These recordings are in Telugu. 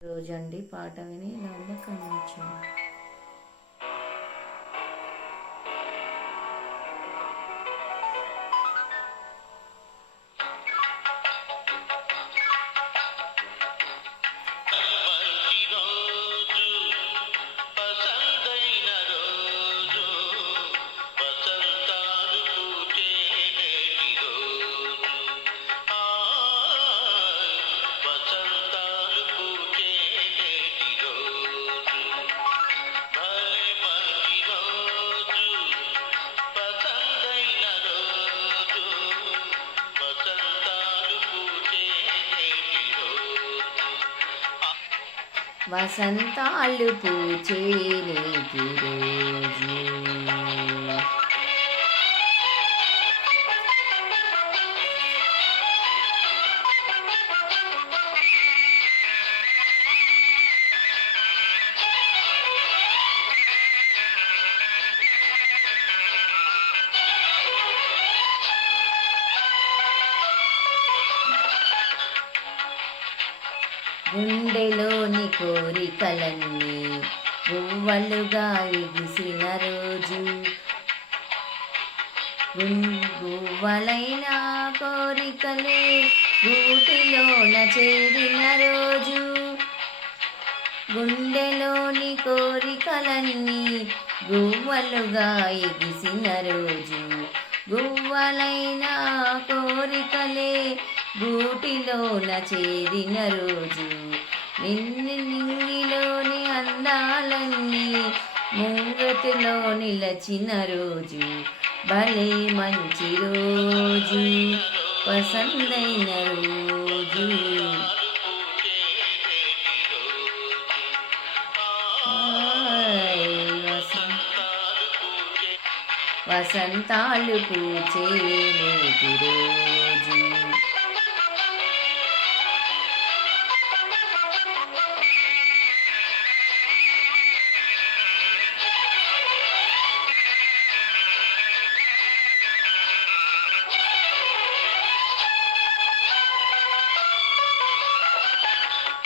రోజండి పాట విని ఇలా ఉందో కామెంట్ వసంతాలు పూచే నేటి రోజు గుండెలోని కోరికలన్నీ గువ్వలుగా ఎగిసిన రోజు, గువ్వలైన కోరికలే గూటిలోన చేరిన రోజు, గుండెలోని కోరికలన్నీ గువ్వలుగా ఎగిసిన రోజు, గువ్వలైన కోరికలే గూటిలోన చేరిన రోజు, నింగిలోని అందాలన్నీ ముంగటిలో నిలచిన రోజు, భలే మంచి రోజు పసందైన రోజు, వసంతాలు పూచే నేటి రోజు.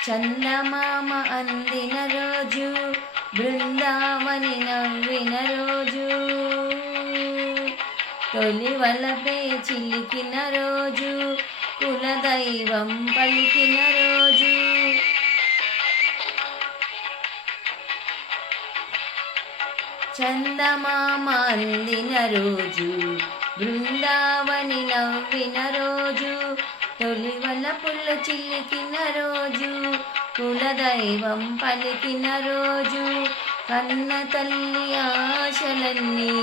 చందమామ అందిన రోజు, బృందావని నవ్విన రోజు, తొలి వలపే చిలికిన రోజు, కులదైవం పలికిన రోజు, చందమామ అందిన రోజు, బృందావని నవ్విన రోజు, తొలి వలపుల చిలికిన రోజు, కులదైవం పలికిన రోజు, కన్న తల్లి ఆశలన్నీ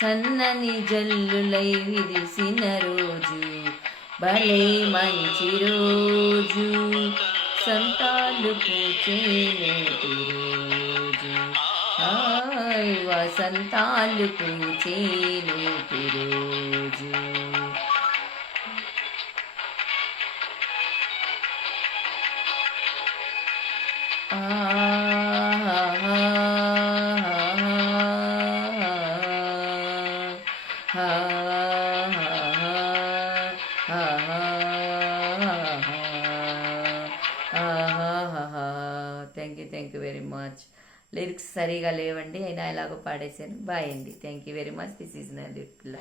సన్నని జల్లులై విరిసిన రోజు, భలే మంచి రోజు సంతాలు పూచే నేటి రోజు, వసంతాలు పూచే నేటి రోజు. Thank you very much. Lyrics సరిగా లేవండి, అయినా ఎలాగో పాడేశాను. బాయ్ అండి. Thank you very much. This is నా లిటిల్